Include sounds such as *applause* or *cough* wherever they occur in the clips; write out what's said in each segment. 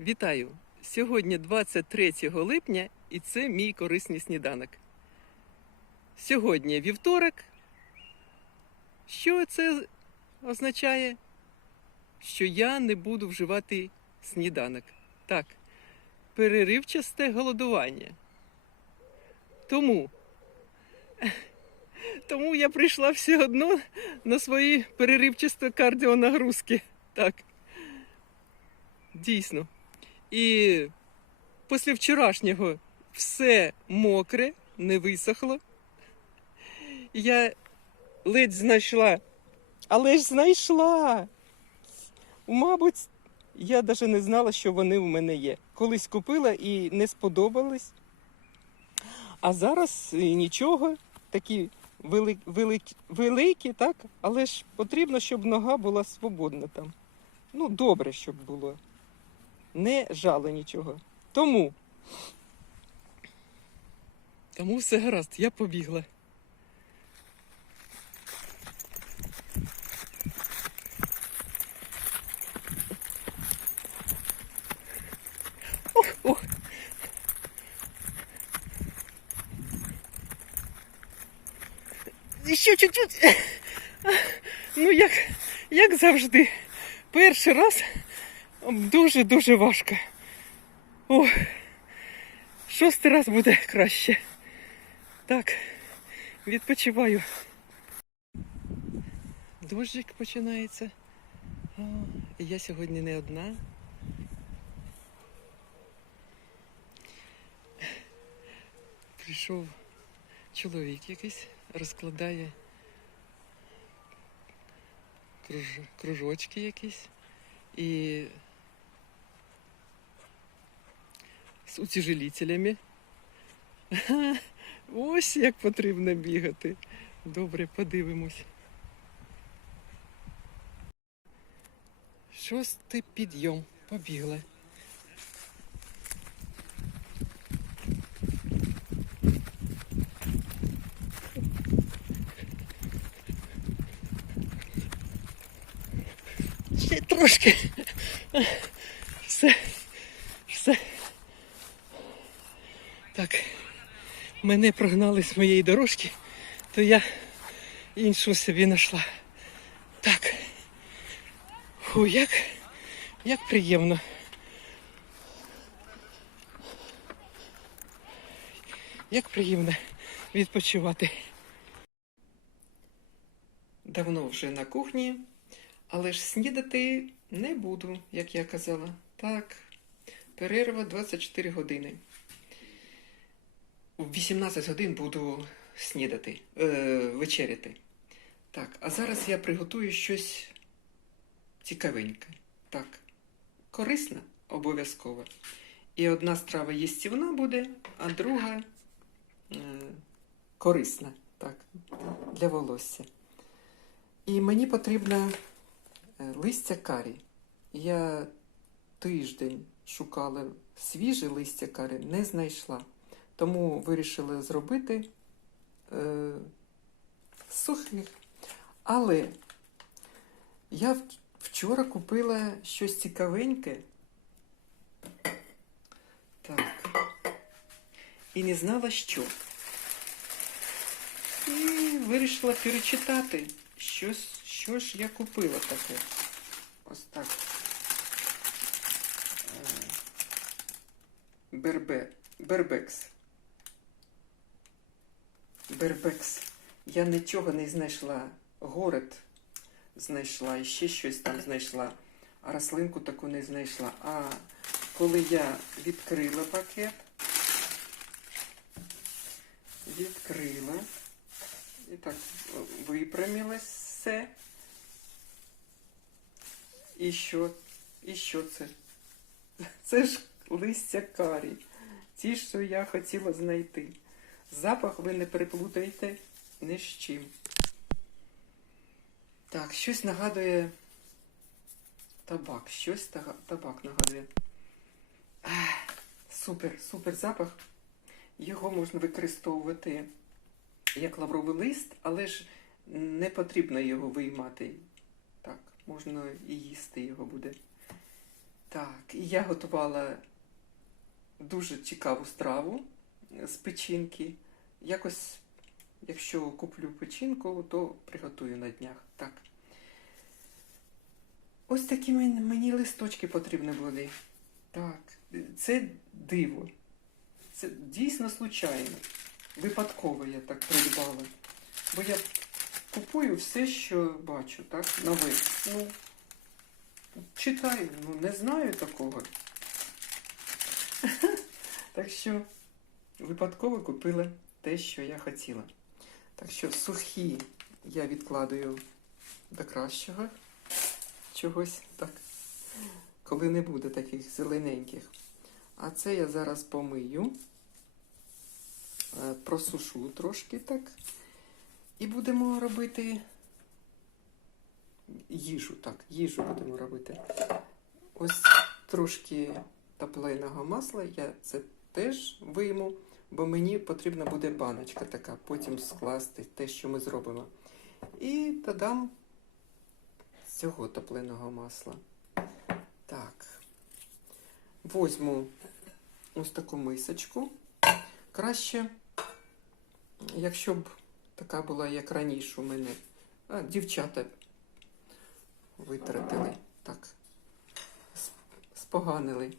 Вітаю! Сьогодні 23 липня і це мій корисний сніданок. Сьогодні вівторок. Що це означає? Що я не буду вживати сніданок. Так, переривчасте голодування. Тому, *laughs* тому я прийшла все одно на свої переривчасті кардіонагрузки. Так. Дійсно. І після вчорашнього все мокре, не висохло. Я ледь знайшла, але ж знайшла. Мабуть, я навіть не знала, що вони в мене є. Колись купила і не сподобались. А зараз нічого, такі великі, великі, великі, так? Але ж потрібно, щоб нога була свободна там. Ну, добре, щоб було не жало нічого. Тому. Тому все гаразд, я побігла. Ох, ох. Ще чуть-чуть. Ну, як, як завжди. Перший раз Дуже-дуже важко. О, шостий раз буде краще. Так, відпочиваю. Дощик починається. О, я сьогодні не одна. Прийшов чоловік якийсь, розкладає круж... кружочки якісь. І з утяжелителями. *laughs* Ось як потрібно бігати. Добре, подивимось. Шостий підйом. Побігли. Ще трошки. *laughs* Все. Так. Мене прогнали з моєї дорожки, то я іншу собі знайшла. Так. Фу, як, як приємно. Як приємно відпочивати. Давно вже на кухні. Але ж снідати не буду, як я казала. Так, перерва 24 години. У 18 годин буду снідати, е, вечеряти. Так, а зараз я приготую щось цікавеньке. Так, корисне обов'язково. І одна страва їстівна буде, а друга е, корисна так, для волосся. І мені потрібна Е, листя карі. Я тиждень шукала свіже листя карі, не знайшла. Тому вирішила зробити е, сухих. Але я вчора купила щось цікавеньке. Так. І не знала, що. І вирішила перечитати щось, що ж я купила таке. Ось так. Е, Бербе. Бербекс. Бербекс. Я нічого не знайшла. Город знайшла і ще щось там знайшла. А рослинку таку не знайшла. А коли я відкрила пакет, відкрила. І так випрямилось все. І що? І що це? *laughs* Це ж листя карі. Ті, що я хотіла знайти. Запах ви не переплутаєте ні з чим. Так, щось нагадує табак. Щось табак нагадує. Ах, супер, супер запах. Його можна використовувати як лавровий лист, але ж не потрібно його виймати. Так, можна і їсти його буде. Так, і я готувала дуже цікаву страву з печінки. Якось, якщо куплю печінку, то приготую на днях. Так. Ось такі мені, листочки потрібні були. Так, це диво. Це дійсно случайно. Випадково я так придбала. Бо я купую все, що бачу, так, вид. Ну, читаю, ну не знаю такого. *laughs* Так що випадково купила те, що я хотіла. Так що сухі я відкладаю до кращого чогось, так, коли не буде таких зелененьких. А це я зараз помию, е, просушу трошки так. І будемо робити їжу, так, їжу будемо робити. Ось трошки топленого масла, я це теж вийму, бо мені потрібна буде баночка така, потім скласти те, що ми зробимо. І додам цього топленого масла. Так, возьму ось таку мисочку. Краще, якщо б така була, як раніше у мене. А, дівчата витратили. Так. Споганили.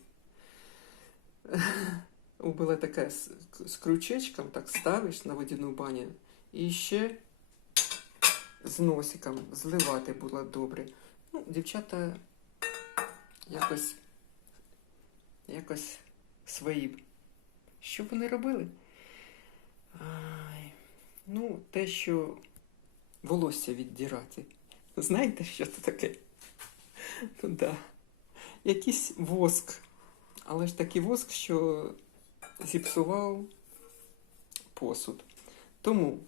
Була така з, з крючечком, так ставиш на водяну баню. І ще з носиком зливати було добре. Ну, дівчата якось, якось свої. Що вони робили? Ай, ну, те, що волосся віддірати. Знаєте, що це таке? Ну да. Якийсь воск. Але ж такий воск, що зіпсував посуд. Тому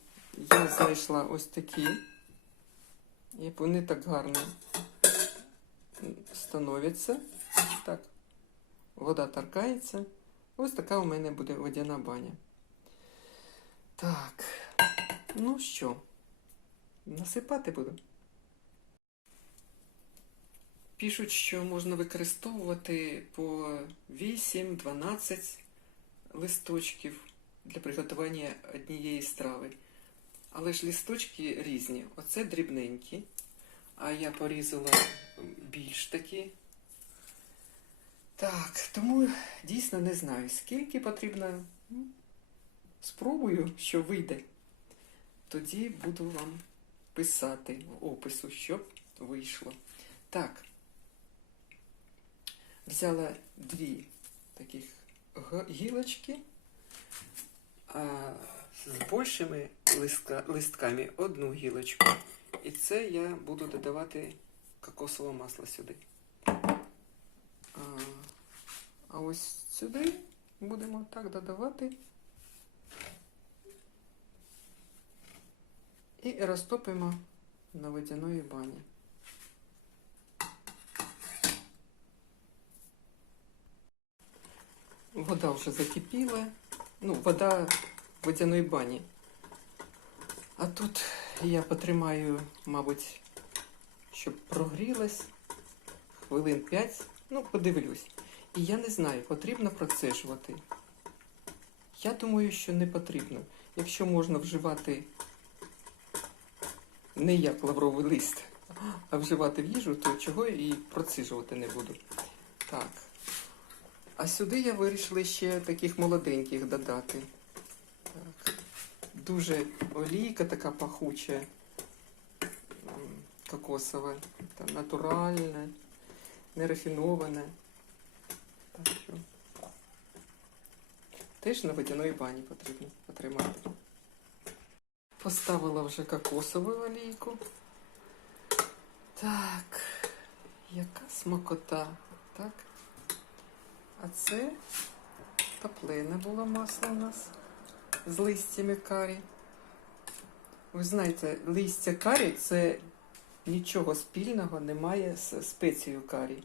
я знайшла ось такі. І вони так гарно становляться. Так, вода торкається. Ось така у мене буде водяна баня. Так, ну що, насипати буду. Пишуть, що можна використовувати по 8-12 листочків для приготування однієї страви. Але ж листочки різні. Оце дрібненькі, а я порізала більш такі. Так, тому дійсно не знаю, скільки потрібно. Ну, Спробую, що вийде. Тоді буду вам писати в опису, щоб вийшло. Так, взяла дві таких гілочки, а з більшими листка, листками одну гілочку. І це я буду додавати кокосове масло сюди. А, а ось сюди будемо так додавати. І розтопимо на водяної бані. Вода вже закипіла. Ну, вода водяної бані. А тут я потримаю, мабуть, щоб прогрілась хвилин 5. Ну, подивлюсь. І я не знаю, потрібно процежувати. Я думаю, що не потрібно. Якщо можна вживати не як лавровий лист, а вживати в їжу, то чого і процижувати не буду. Так. А сюди я вирішила ще таких молоденьких додати. Так. Дуже олійка така пахуча, кокосова, та натуральна, нерафінована. Так що. Теж на водяної бані потрібно потримати. Поставила вже кокосову олійку. Так, яка смакота, так? А це топлене було масло у нас з листями карі. Ви знаєте, листя карі це нічого спільного немає з спецією карі.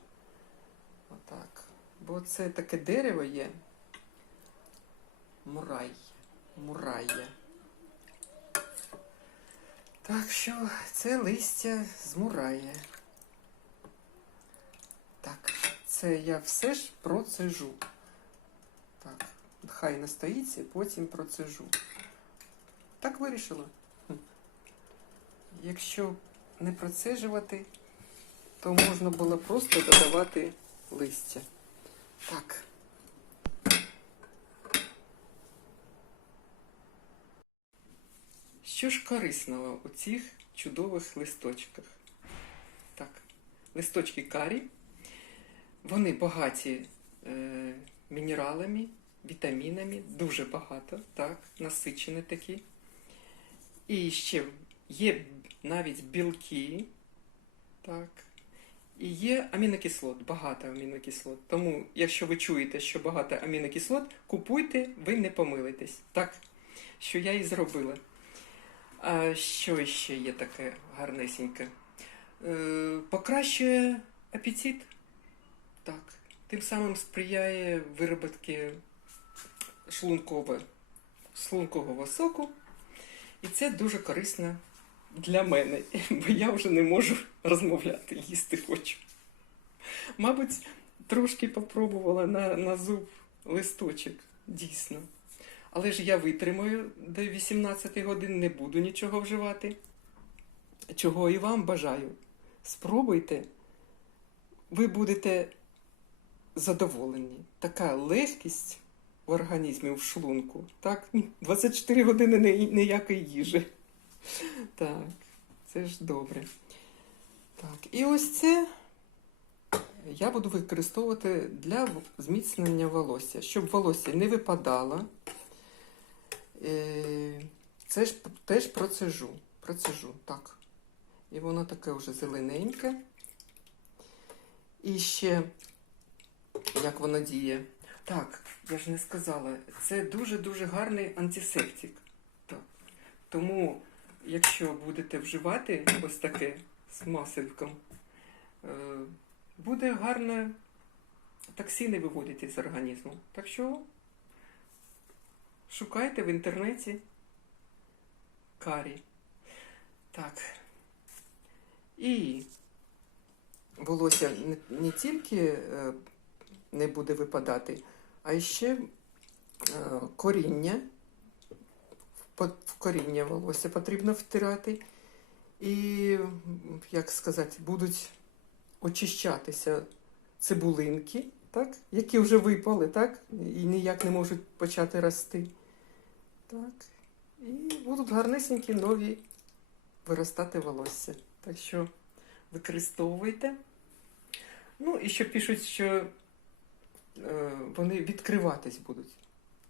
Отак. Бо це таке дерево є. Мурай. Мурайя. Так що це листя з мурая. Так, це я все ж процежу. Так, хай настоїться, потім процежу. Так вирішила. Якщо не процежувати, то можна було просто додавати листя. Так. Що ж корисного у цих чудових листочках? Так, листочки карі, вони багаті е, мінералами, вітамінами, дуже багато, так, насичені такі. І ще є навіть білки, так. І є амінокислот, багато амінокислот. Тому, якщо ви чуєте, що багато амінокислот, купуйте, ви не помилитесь. Так, що я і зробила. А що ще є таке гарнесеньке? Е, покращує апетит. Так. Тим самим сприяє вироботки шлункового, соку. І це дуже корисно для мене, *laughs* бо я вже не можу розмовляти, їсти хочу. Мабуть, трошки попробувала на, на зуб листочок, дійсно. Але ж я витримаю до 18 годин, не буду нічого вживати. Чого і вам бажаю. Спробуйте, ви будете задоволені. Така легкість в організмі, в шлунку. Так, 24 години ніякої їжі. Так, це ж добре. Так, і ось це я буду використовувати для зміцнення волосся, щоб волосся не випадало. Е, Це ж теж процежу. Процежу, так. І воно таке вже зелененьке. І ще, як воно діє. Так, я ж не сказала, це дуже-дуже гарний антисептик. Так. Тому, якщо будете вживати ось таке з масельком, е, буде гарно токсини виводити з організму. Так що шукайте в інтернеті карі. Так. І волосся не, не тільки е, не буде випадати, а ще е, коріння. В коріння волосся потрібно втирати. І, як сказати, будуть очищатися цибулинки, так, які вже випали, так, і ніяк не можуть почати рости. Так. І будуть гарнесенькі нові виростати волосся. Так що використовуйте. Ну, і ще пишуть, що вони відкриватись будуть.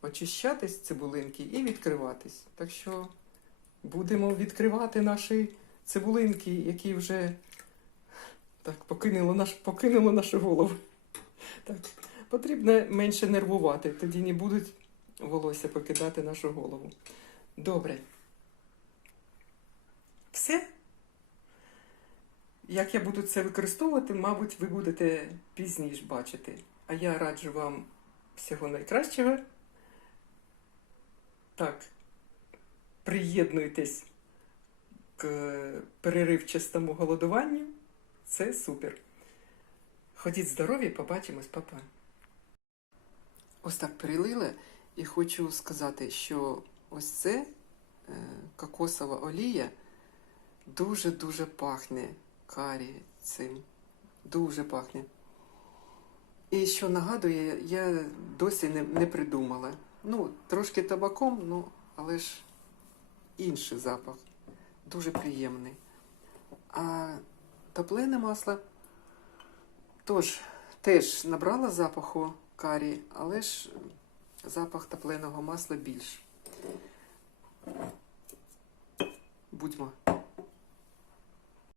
Очищатись цибулинки і відкриватись. Так що будемо відкривати наші цибулинки, які вже так, покинули, наш, покинули нашу голову. Так, потрібно менше нервувати, тоді не будуть волосся покидати нашу голову. Добре. Все. Як я буду це використовувати, мабуть, ви будете пізніше бачити. А я раджу вам всього найкращого. Так, приєднуйтесь к переривчастому голодуванню. Це супер. Ходіть здорові, побачимось, папа. Ось так перелили, і хочу сказати, що ось це е, кокосова олія дуже-дуже пахне карі цим. Дуже пахне. І що нагадує, я досі не, не придумала. Ну, трошки табаком, ну, але ж інший запах. Дуже приємний. А топлене масло тож, теж набрала запаху карі, але ж запах топленого масла більш. Будьмо